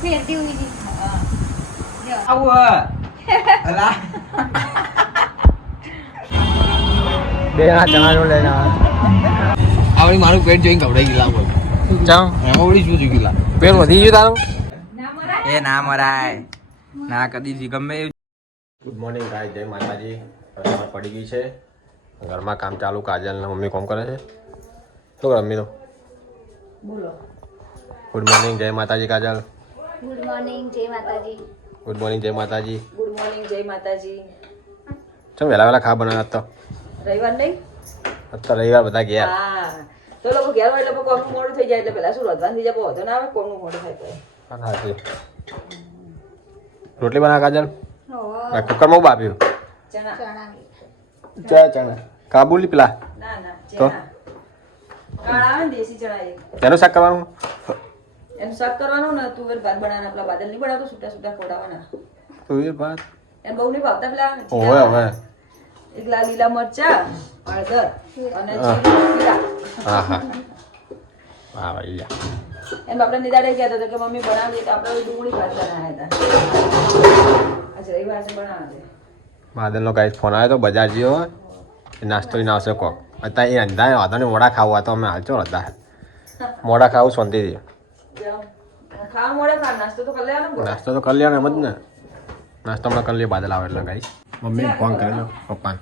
ફેરતી હોય છે આવું અલા બે ના ચણા લઈને આવડી મારું પેટ જોઈને ગભરાઈ ગયેલા બોલ ચાલ આવડી શું જોઈ ગયેલા પેટ વધી ગયું તારું એ ના મરાય ના કદી ગમે ગુડ મોર્નિંગ ગાય જય માતાજી સવાર પડી ગઈ છે ઘરમાં કામ ચાલુ કાજલ ને મમ્મી કામ કરે છે શું કરે મમ્મી તો બોલો ગુડ મોર્નિંગ જય માતાજી કાજલ ગુડ મોર્નિંગ જય માતાજી ગુડ મોર્નિંગ જય માતાજી ગુડ મોર્નિંગ જય માતાજી ચમ વહેલા વહેલા ખા બનાવ્યા તો રવિવાર નહીં અત્યારે રવિવાર બધા ગયા હા તો લોકો ઘેર હોય એટલે કોમનું મોડું થઈ જાય એટલે પેલા શું રોધવાનું થઈ જાય વધુ ના આવે કોમનું મોડું થાય તો હાજી રોટલી બનાવ કાજલ કુકરમાં બાપ્યું ચણા ચા ચણા કાબુલી પેલા ના ના તો? ચણા કાળા આવે ને દેશી ચણા એ તેનું શાક કરવાનું એનું શાક કરવાનું ને તુવેર ભાત બનાવવાના પેલા બાદલ નહીં બનાવતો છૂટા છૂટા ખવડાવવાના તો એ વાત એમ બહુ નહીં ભાવતા પેલા ઓવે હવે એકલા લીલા મરચા હળદર અને જીરું જીરા હા હા હા ભાઈ યા એમ આપણે નિદાડે કહેતો હતો કે મમ્મી બનાવી તો આપણે ડુંગળી ભાત બનાવ્યા હતા આજે રવિવાર છે બનાવે માદલનો ગાઈસ ફોન આવ્યો તો બજાર જ્યો એ નાસ્તો લઈને આવશે કોક અત્યારે એ અંધારે વાંધો નહીં મોડા ખાવું હોય તો અમે હાલચો હતા મોડા ખાવું શાંતિથી ખાવા મળે ખા નાસ્તો તો કરી લેવાનો ને નાસ્તો તો કરી લેવાનો એમ જ ને નાસ્તો હમણાં કરી લઈએ બાદલ આવે એટલે ગાઈસ મમ્મીને ફોન કરેલો પપ્પાને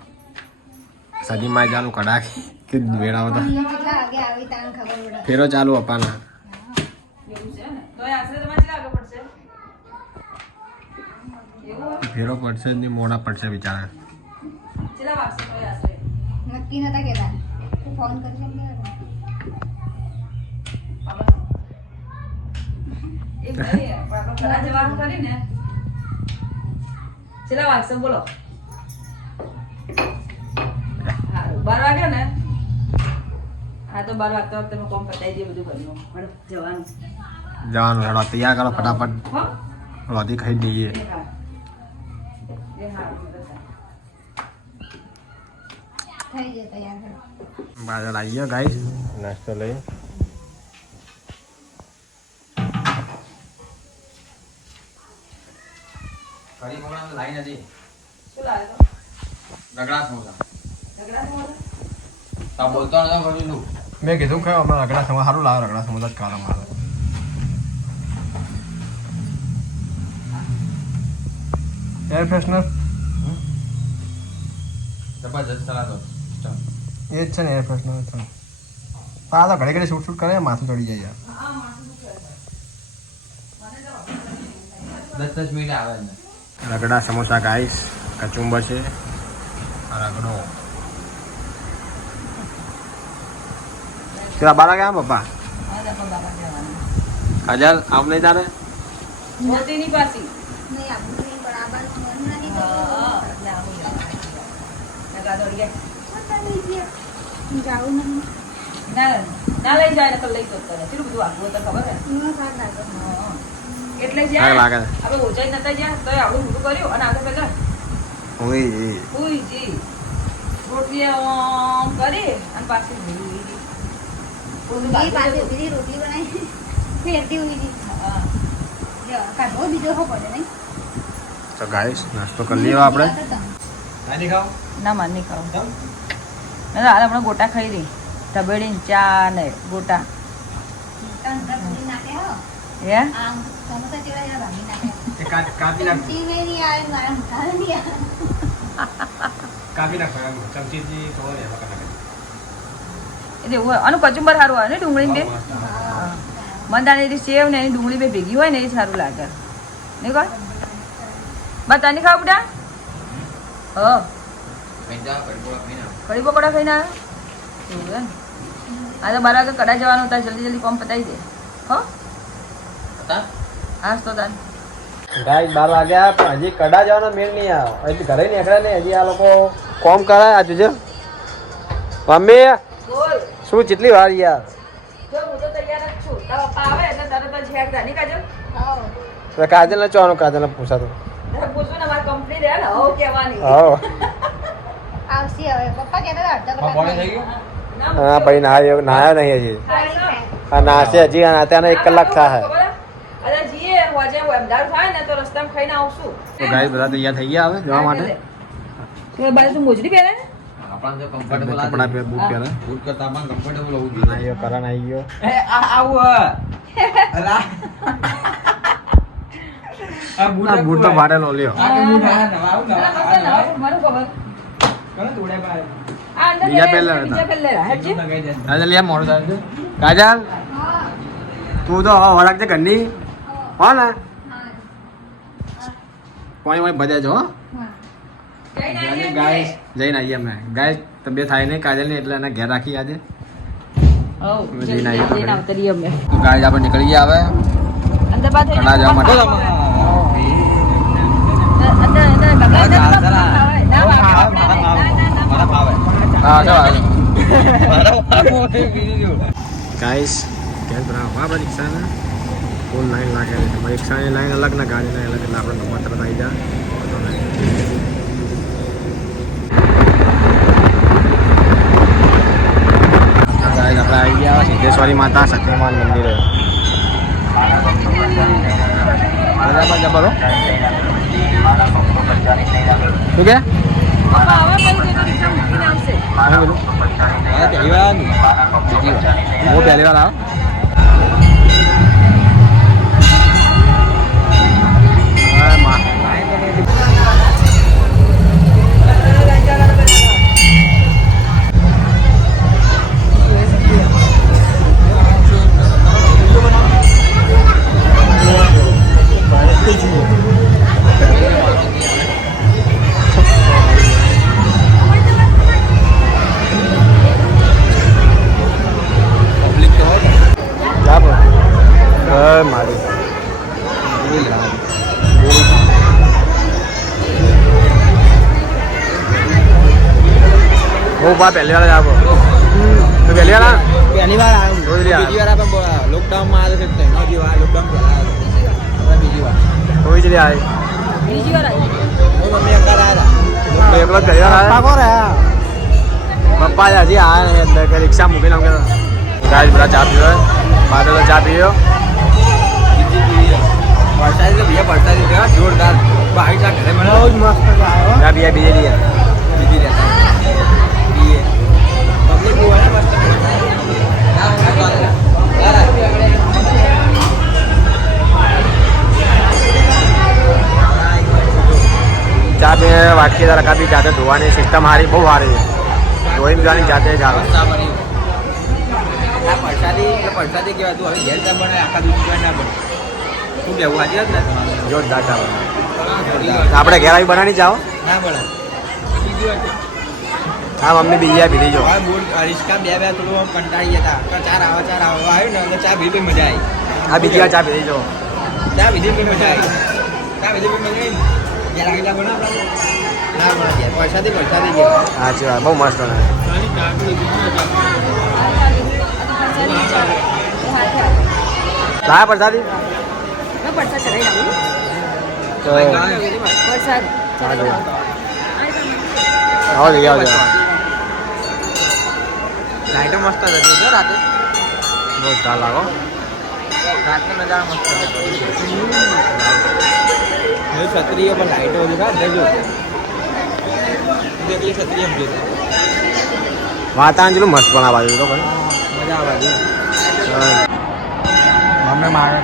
સદી માં ચાલુ કડાકી કે વેળાવો તો કેટલા વાગે આવી તાન ખબર પડે ફેરો ચાલુ પપ્પાના એવું છે ને તો આશરે તમારે કેટલા આગળ પડશે એવું ફેરો પડશે જ નહીં મોડા પડશે બિચારા કેટલા વાગશે તો આશરે નક્કી નતા કેતા ફોન કરી એમ એક નહીં આપણે ઘરે જવાનું કરીને કેટલા વાગશે બોલો હારું 12 વાગ્યા ને હા તો 12 વાગતા વખતે મેં કોમ પતાવી દઈએ બધું ઘરનું પણ જવાનું જવાનું હેડો તૈયાર કરો ફટાફટ હો રોધી ખાઈ દઈએ એ હા એ હા થઈ જાય તૈયાર કરો બાદલ આવી ગયો ગાઈસ નાસ્તો લઈ ફરી મોકલા લાઈ નથી શું લાવે તો રગડા સમોસા ઝઘડા તમારે તા બોલતો નતો ફરી મેં કીધું કે અમે રગડા સમોસા સારું લાવે રગડા સમોસા જ ખાવા મારે એર ફ્રેશનર જબરજસ્ત ચલાતો એ જ છે ને એર ફ્રેશનર છે આ તો ઘડી ઘડી શૂટ કરે માથું ચડી જાય યાર હા માથું દુખે છે મને તો 10 મિનિટ આવે ને રગડા સમોસા ગાઈસ કચુંબર છે આ રગડો તેરા બારા ગયા પપ્પા હા તો બાબા જવાનું કાજલ આમ નહીં તારે મોતીની પાસી નહીં આપણું નહીં પણ આ બાજુ મન નથી હા એટલે આવું નકા દોડીએ જાવું નહીં ના ના લઈ જાય ને તો લઈ જતો રહે કેટલું બધું આપવું તો ખબર હે એમાં સાર લાગે હા. એટલે સારું જ્યાં લાગે. આપણે ઓછાઈ નતા જ્યાં તો આવડું મોટું કર્યું અને આગળ પેલા ઓય ઉઈજી રોટલી આમ કરી અને પાછી ભૂલી ગઈ. ઓલું એ બાજુ પાસે જતું. બીજી રોટલી બનાવી ફેરતી હોય છે હા. કાઢવો બીજો હો પડે નહીં તો ગાઈસ નાસ્તો કરી લઈએ આપણે નાની ખાવ ના માર નહીં ખાવું ના હાલ હમણાં ગોટા ખાઈ રહી તબેડી ને ચા ને ગોટા નાખે હો હે આમ સમોસા જેવા જેવા ભાંગી નાખે એ કાપી નાખ ચમચી મેં નહીં આવે મારા મુઠાને નહીં આવે કાપી નાખ ચમચીથી ખબર નહીં એમાં નાખે એટલે એવું હોય. આનું કચુંબર સારું આવે ને ડુંગળી ને મંદાની એની સેવ ને એની ડુંગળી બે ભેગી હોય ને એ સારું લાગે નહીં કહો બસ તને ખાવ બુડા હ પૈસા પડીકોળા ખાઈને કઢી પકોડા ખાઈને આવે એવું છે ને આ તો 12 વાગે કડા જવાનું હતા જલ્દી જલ્દી કોમ પતાવી દે હો હતા હાસ તો તાન ગાઈસ 12 વાગ્યા પણ હજી કડા જવાનો મેળ નહીં આવે હજી ઘરે નીકળ્યા નહીં હજી આ લોકો કોમ કરાય આ જોજો મમ્મી બોલ શું કેટલી વાર યાર જો હું તો તૈયાર જ છું તારા પપ્પા આવે એટલે તરત જ હેડ ગાની કાજો તો કાજલ ને ચોવાનું કાજલ ને પૂછાતું પૂછું ને મારી કંપની રહે ને હો કહેવાની હા આવશે હવે પપ્પા કહેતા હતા અડધા પાણી કલાક થઈ ગયું હા ભાઈ નાયો નહીં હજી ખાય છે? આ નાશે હજી અત્યારે 1 કલાક થાય ખબર હે? અરે અંધારું થાય ને તો રસ્તામાં ખાઈને આવશું તો ગાઈસ બધા તૈયાર થઈ ગયા હવે જવા માટે તો બાજુ તું મોજડી પહેરે ને આપણા જો કમ્ફર્ટેબલ કપડા પહેર બૂટ પહેરે બૂટ કરતા આપણ કમ્ફર્ટેબલ હોવું જોઈએ આયો કરણ આવી ગયો આવું અલા આ બૂટ આ બૂટ તો ભાડેલો લ્યો આ કે બૂટ આ નવા આવું મારું ખબર કોને તોડે બાર આ અંદર બીજા પહેલા હતા. બીજા પહેલા હેડજી લગાઈ દે કાજલ યાર મોડું થાય છે કાજલ તું તો હવે વળાક છે ઘરની હો ને પાણી વાણી બધે છો ગાઈસ જઈને આવીએ અમે ગાય તબિયત થાય નહીં કાજલ નહીં એટલે એને ઘેર રાખી આજે જઈને આવીએ જઈને આવતરી અમે તો ગાય આપણે નીકળી ગયા હવે અંદર બાદ કડા જવા માટે અંદર અંદર હા ચાલો મારા બીજું ગાઈસ ગેસ બનાવવા આપણે રિક્ષાને ફૂલ લાઈન લાગે છે તમારી રિક્ષાની લાઈન અલગ ને ગાડીની અલગ એટલે આપણે નંબર તરત આવી જાય ગાઈસ આપણે આવી ગયા સિદ્ધેશ્વરી માતા સત્યનારાયણ મંદિરે બરાબર જબરો શું કે પપ્પા હવે પછી જે રિક્ષા મૂકીને આવશે હા બોલું પહેલી વાર બીજી વાર હું પહેલી વાર આવ મારી હું બા પહેલી વાર જ આવો તું પહેલી વાર આવ પહેલી વાર આવ્યો રોજ લે બીજી વાર આપણે લોકડાઉનમાં આવ્યો છે નવી વાર લોકડાઉન પહેલા બીજી વાર કોઈ જ લે આવી બીજી વાર આવી મમ્મી અંકાર આવ્યા એકલો પહેલી વાર આવ્યા પપ્પા હજી આ અંદર કે રિક્ષા મૂકીને આમ કે ગાય બધા ચા પીવો બાદલો ચા પીવો વરસાદ તો ભૈયા વરસાદ થયો જોરદાર બહાર ચા ઘરે બનાવો જ મસ્ત આવ્યો ચા પીએ બીજે લઈએ બીજી રહેતા પીએ પબ્લિક બહુ હોય ને મસ્ત ચા પીને વાટકી રકા બી જાતે ધોવાની સિસ્ટમ સારી બહુ સારી છે ધોઈને પીવાની જાતે જ આવે આ પરસાદી કહેવાય તું હવે ઘેર ચા બનાવે આખા દૂધ ના બને શું કહેવું આજે જ ને જોરદાર ચા બને. આપણે ઘેર આવી બનાવી જાઓ ના બને બીજી વાર હા મમ્મી બીજી આ પીધી જો હવે બોલ રિસ્કા બે થોડું કંટાળી ગયા હતા ચાર આવ્યો ને એટલે ચા પીધી મજા આવી આ બીજી વાર ચા પીધી જો ચા પીધી બી મજા આવી ચા પીધી બી મજા આવી ઘેર આગળ બનાવ ના બને ઘેર પરસાદી ગયા સાચી વાત બહુ મસ્ત બને લાયા પ્રસાદી મેં પડસા ચડાવી નાખું તો વરસાદ આવો લઈ આવજો લાઈટો મસ્ત હતી જો રાતે બહુ સારા લાગો રાતનો નજારો મસ્ત હતો છત્રીઓ પણ લાઈટો હતી કા દેજો એકલી છત્રી એમ જોઈ વાતાવરણ જેટલું મસ્ત પણ આ બાજુ તો ભાઈ મજા આવે મમ્મી મારે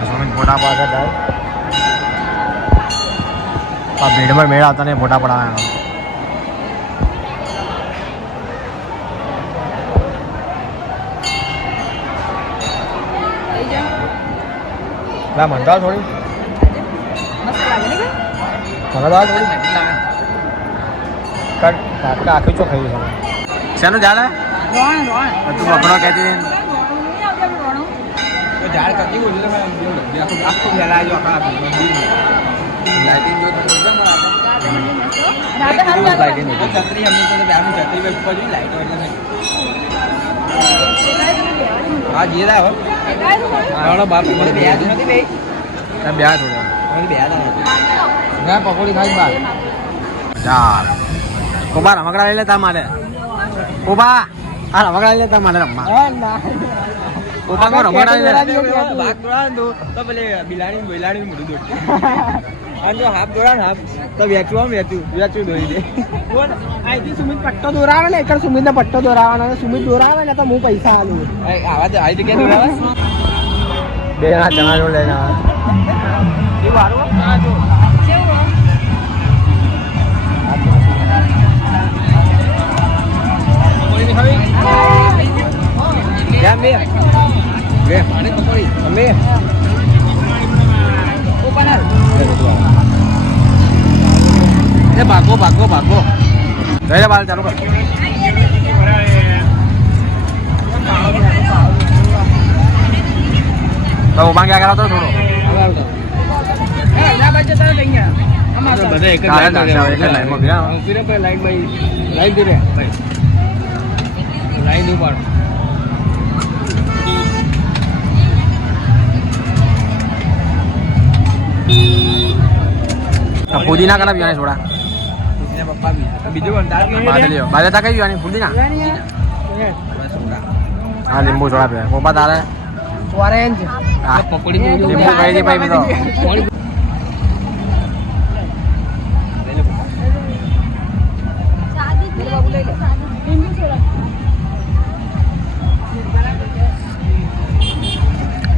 સ્વામી ફોટા પાડે થાય આ ભીડમાં મેળ આવતા નહીં ફોટા પડાવવાનો થઈ જા ના મંદા થોડી મસ્ત લાગે ને મંદા થોડી કટ આપણે આખી ચો ખાઈ છે શેનું ચાલે રોણ તું બકડો કહેતી તો ઝાડ કતી બોલી તમે આખું ફેલાય જો આખા લાઇટિંગ જો છત્રી અમને તો બેનું છત્રી પર ઉપર જોઈ લાઈટો એટલે નહીં હા જીરા હો હાલો બાપ મને બે નથી બે તમે બે થોડા મને બે નથી ના પકોડી ખાઈ બાર ચાલ ઉભા રમકડા લઈ લેતા મારે ઉભા આ રમકડા લઈ લેતા મારે રમવા પપ્પા કો રમવાના ભાગ દોડા તો પેલે બિલાડી મોઢું દોડતું અને જો હાફ દોડા ને હાફ તો વેચવું દોરી દે અહીંથી સુમિત પટ્ટો દોરાવે ને એકર સુમિતને પટ્ટો દોરાવાનો સુમિત દોરાવે ને તો હું પૈસા આલું આવા તો આવી જગ્યાએ દોરાવે બે જણા ચણા લઈને આવે એવું હારું જા બે લે પાણી પકોડી અમે ભાગો લઈ લે બાલ ચાલુ કર તો ઉભા ગયા કરાવતો થોડો બધા એક જ લાઈનમાં ગયા લાઈન ઉપાડ પુદીના કરા પીવાની થોડા પપ્પા બીજું પણ તાર બાજે તા કઈ પીવાની પુદીના હા લીંબુ થોડા પીવા પપ્પા તારે ઓરેન્જ હા પકોડી લીંબુ કઈ દે ભાઈ બધો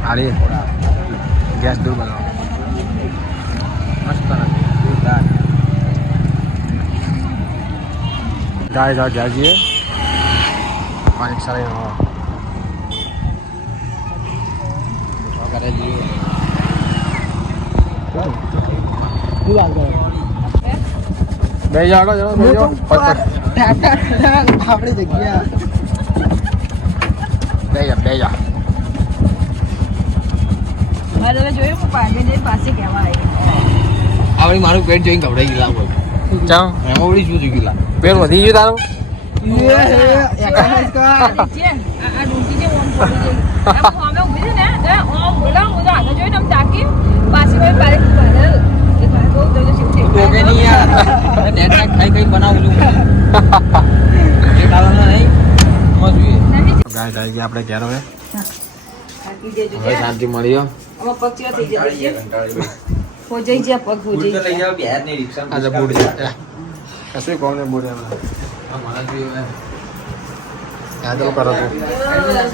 હારી ગેસ દૂર બનાવો મસ્ત જાય જાઓ જાજીએ પાણી સારી કરે જોઈએ બે જાઓ જરો બે જાઓ આપણી જગ્યા બે જા હવે જોયું હું પાણી પાસે કહેવા આવી આવડી મારું પેટ જોઈને ગભરાઈ ગયેલા બોલ ચાલ એમાં ઓળી શું થઈ ગયેલા પેટ વધી ગયું તારું આ ડૂંટી જે ઓમ પડી ગઈ અમે ઊભી છે ને ઓમ બોલા હું તો આગળ જોઈને આમ તાકી પાછી કોઈ પારે પાડે એ ભાગો તો શિફ્ટ તો કે નહીં યાર નેટ ખાઈ બનાવું છું એ ખાવાનું નહીં મત જોઈએ ગાય થઈ ગયા આપણે ઘેર હવે તાકી દેજો હવે શાંતિ મળી ગયો આમાં પગ ચેવા થઈ જાય હોજઈ જ્યા પગ હોજઈ લઈ જાવ બિહાર ની રિક્ષા આજે બૂટ કશું કોમ ને બૂટ યાદ તો કરો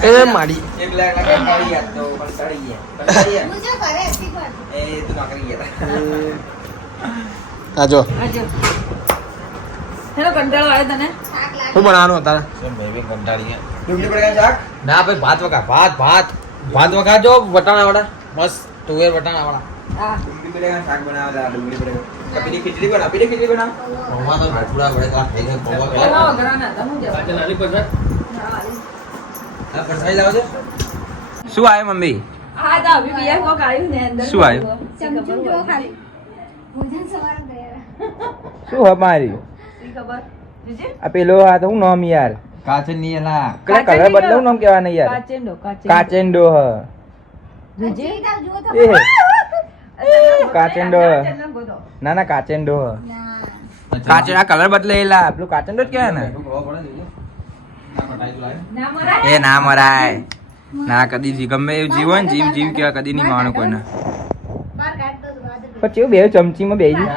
એ માડી 1 લાખ કંટાળી યાર તો કંટાળી ગયા મુજે કરે એટલી વાર એ તું નોકરી ગયા આજો આજે હેલો કંટાળો આવે તને શાક લાગે શું બનાવવાનું તારે મેં બી કંટાળી ગયા ડુંગળી પડ્યા શાક ના ભાઈ ભાત વખા જો વટાણા વાળા મસ્ત તુવેર વટાણા વાળા હા ડુંગળી પડ્યા શાક બનાવતા ડુંગળી પડ્યા પેલી ખીચડી બનાવ પૌવા તો ભાટુડા વડે કા થઈ ગઈ પૌવા પૌવા વગરના હતા હું જવા હા પરસાઈ લાવજો શું આય મમ્મી હા તો અભી બીયા કોક આવ્યું ને અંદર શું આવ્યું? સમજુ જો ખાલી ભોજન સવાર ગયા શું અમારી શી ખબર જીજી આ પેલો આ તો હું નામ યાર કાચન ની એલા કલર બદલાવ નામ કેવાના યાર કાચેન્ડો કાચેન્ડો હ જીજી તાર જુઓ તો એ કાચેન્ડો ના કાચેન્ડો હ ના કાચે આ કલર બદલેલા પેલું કાચેન્ડો જ કહેવાય ને ના મરાય એ ના મરાય ના કદી ગમે એવું જીવન જીવ કેવા કદી નહીં માવાનું કોઈને બાર કાઢ દો પછી બે ચમચીમાં બેસી